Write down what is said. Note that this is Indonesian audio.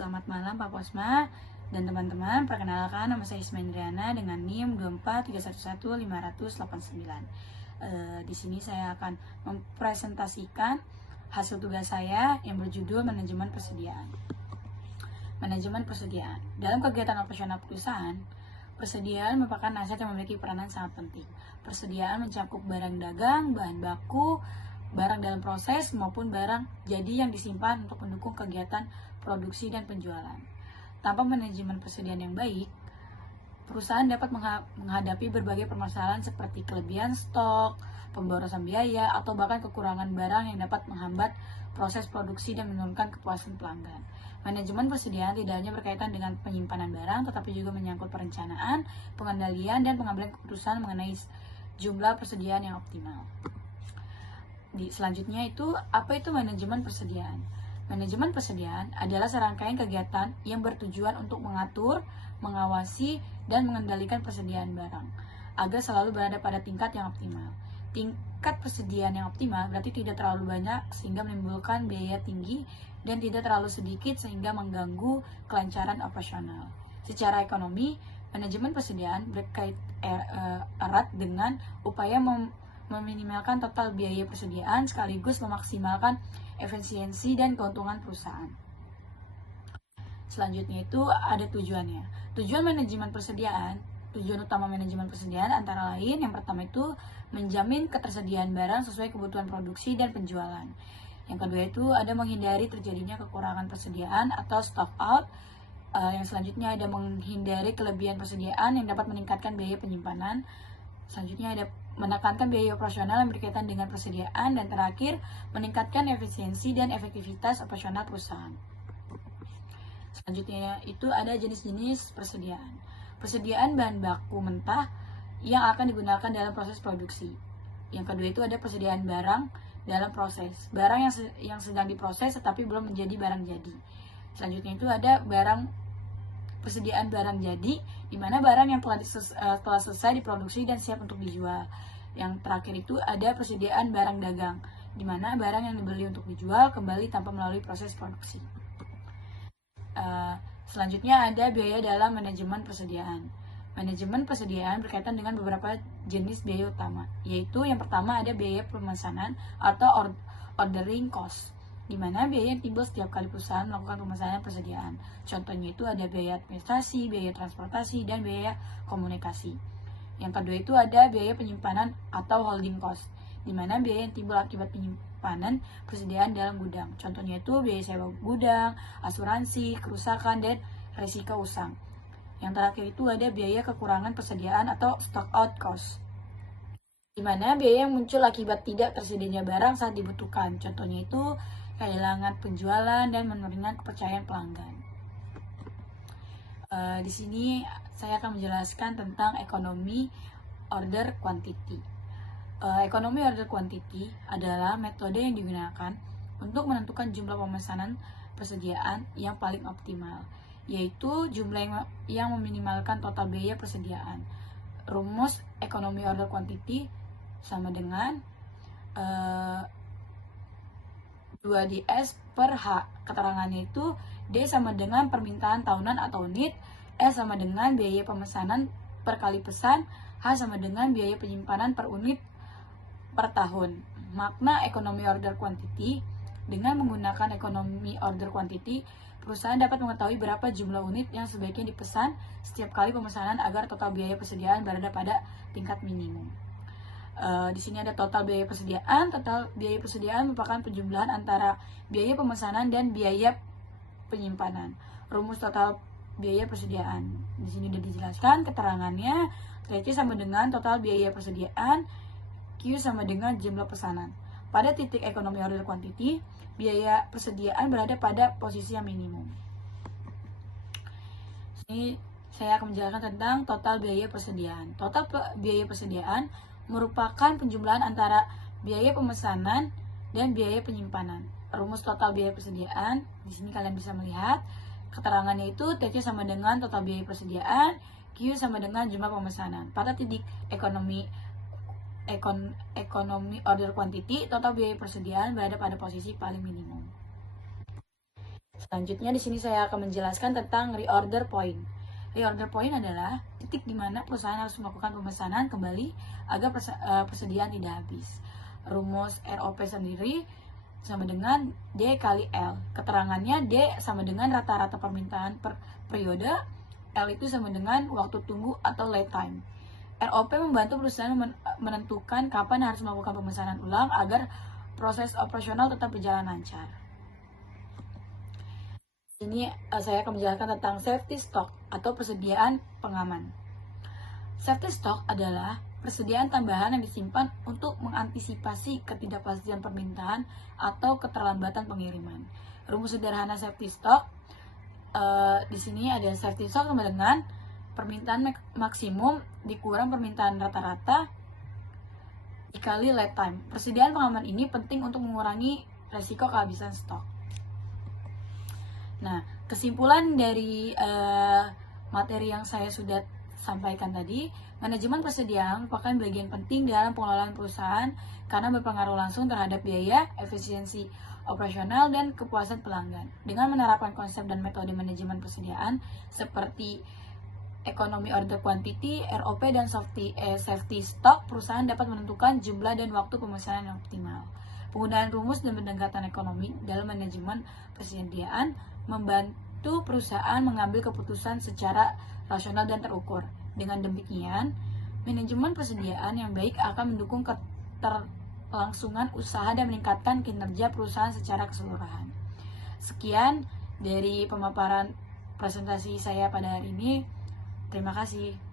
Selamat malam Pak Posma dan teman-teman. Perkenalkan, nama saya Isma Indriana dengan NIM 243115089. Di sini saya akan mempresentasikan hasil tugas saya yang berjudul Manajemen Persediaan. Manajemen persediaan. Dalam kegiatan operasional perusahaan, persediaan merupakan aset yang memiliki peranan sangat penting. Persediaan mencakup barang dagang, bahan baku, barang dalam proses maupun barang jadi yang disimpan untuk mendukung kegiatan produksi dan penjualan. Tanpa manajemen persediaan yang baik, perusahaan dapat menghadapi berbagai permasalahan seperti kelebihan stok, pemborosan biaya, atau bahkan kekurangan barang yang dapat menghambat proses produksi dan menurunkan kepuasan pelanggan. Manajemen persediaan tidak hanya berkaitan dengan penyimpanan barang, tetapi juga menyangkut perencanaan, pengendalian, dan pengambilan keputusan mengenai jumlah persediaan yang optimal. Selanjutnya apa itu manajemen persediaan? Manajemen persediaan adalah serangkaian kegiatan yang bertujuan untuk mengatur, mengawasi, dan mengendalikan persediaan barang agar selalu berada pada tingkat yang optimal. Tingkat persediaan yang optimal berarti tidak terlalu banyak sehingga menimbulkan biaya tinggi dan tidak terlalu sedikit sehingga mengganggu kelancaran operasional. Secara ekonomi, manajemen persediaan berkait erat dengan upaya meminimalkan total biaya persediaan sekaligus memaksimalkan efisiensi dan keuntungan perusahaan. Selanjutnya ada tujuannya. Tujuan utama manajemen persediaan antara lain yang pertama menjamin ketersediaan barang sesuai kebutuhan produksi dan penjualan. Yang kedua ada menghindari terjadinya kekurangan persediaan atau stock out. Yang selanjutnya ada menghindari kelebihan persediaan yang dapat meningkatkan biaya penyimpanan. Selanjutnya ada menekankan biaya operasional yang berkaitan dengan persediaan, dan terakhir meningkatkan efisiensi dan efektivitas operasional perusahaan. Selanjutnya ada jenis-jenis persediaan. Persediaan bahan baku mentah yang akan digunakan dalam proses produksi. Yang kedua ada persediaan barang dalam proses. Barang yang sedang diproses tetapi belum menjadi barang jadi. Selanjutnya ada persediaan barang jadi, di mana barang yang telah selesai diproduksi dan siap untuk dijual. Yang terakhir ada persediaan barang dagang, di mana barang yang dibeli untuk dijual kembali tanpa melalui proses produksi. Selanjutnya ada biaya dalam manajemen persediaan. Manajemen persediaan berkaitan dengan beberapa jenis biaya utama, yaitu yang pertama ada biaya pemesanan atau ordering cost, di mana biaya yang timbul setiap kali perusahaan melakukan pemesanan persediaan. Contohnya ada biaya administrasi, biaya transportasi, dan biaya komunikasi. Yang kedua ada biaya penyimpanan atau holding cost, di mana biaya yang timbul akibat penyimpanan persediaan dalam gudang. Contohnya biaya sewa gudang, asuransi, kerusakan, dan risiko usang. Yang terakhir ada biaya kekurangan persediaan atau stock out cost, di mana biaya yang muncul akibat tidak tersedianya barang saat dibutuhkan. Contohnya kehilangan penjualan dan menurunnya kepercayaan pelanggan. Di sini saya akan menjelaskan tentang ekonomi order quantity. Ekonomi order quantity adalah metode yang digunakan untuk menentukan jumlah pemesanan persediaan yang paling optimal, yaitu jumlah yang meminimalkan total biaya persediaan. Rumus ekonomi order quantity sama dengan 2DS per H. Keterangannya D sama dengan permintaan tahunan atau unit, S sama dengan biaya pemesanan per kali pesan, H sama dengan biaya penyimpanan per unit per tahun. Makna ekonomi order quantity: dengan menggunakan ekonomi order quantity, perusahaan dapat mengetahui berapa jumlah unit yang sebaiknya dipesan setiap kali pemesanan agar total biaya persediaan berada pada tingkat minimum. Di sini ada total biaya persediaan. Total biaya persediaan merupakan penjumlahan antara biaya pemesanan dan biaya penyimpanan. Rumus total biaya persediaan di sini sudah dijelaskan keterangannya. TC sama dengan total biaya persediaan, Q sama dengan jumlah pesanan. Pada titik ekonomi order quantity, biaya persediaan berada pada posisi yang minimum. Ini saya akan menjelaskan tentang total biaya persediaan. Total biaya persediaan merupakan penjumlahan antara biaya pemesanan dan biaya penyimpanan. Rumus total biaya persediaan, di sini kalian bisa melihat keterangannya TC sama dengan total biaya persediaan, Q sama dengan jumlah pemesanan. Pada titik ekonomi order quantity, total biaya persediaan berada pada posisi paling minimum. Selanjutnya di sini saya akan menjelaskan tentang reorder point. Reorder point adalah titik di mana perusahaan harus melakukan pemesanan kembali agar persediaan tidak habis. Rumus ROP sendiri sama dengan D kali L. Keterangannya D sama dengan rata-rata permintaan per periode, L itu sama dengan waktu tunggu atau lead time. ROP membantu perusahaan menentukan kapan harus melakukan pemesanan ulang agar proses operasional tetap berjalan lancar. Ini saya akan menjelaskan tentang safety stock atau persediaan pengaman. Safety stock adalah persediaan tambahan yang disimpan untuk mengantisipasi ketidakpastian permintaan atau keterlambatan pengiriman. Rumus sederhana safety stock di sini ada safety stock sama dengan permintaan maksimum dikurang permintaan rata-rata dikali lead time. Persediaan pengaman ini penting untuk mengurangi resiko kehabisan stok. Nah, kesimpulan dari materi yang saya sudah sampaikan tadi, manajemen persediaan merupakan bagian penting dalam pengelolaan perusahaan karena berpengaruh langsung terhadap biaya, efisiensi operasional, dan kepuasan pelanggan. Dengan menerapkan konsep dan metode manajemen persediaan seperti ekonomi order quantity, ROP, dan safety stock, perusahaan dapat menentukan jumlah dan waktu pemesanan yang optimal. Penggunaan rumus dan pendekatan ekonomi dalam manajemen persediaan membantu perusahaan mengambil keputusan secara rasional dan terukur. Dengan demikian, manajemen persediaan yang baik akan mendukung keterlangsungan usaha dan meningkatkan kinerja perusahaan secara keseluruhan. Sekian dari pemaparan presentasi saya pada hari ini. Terima kasih.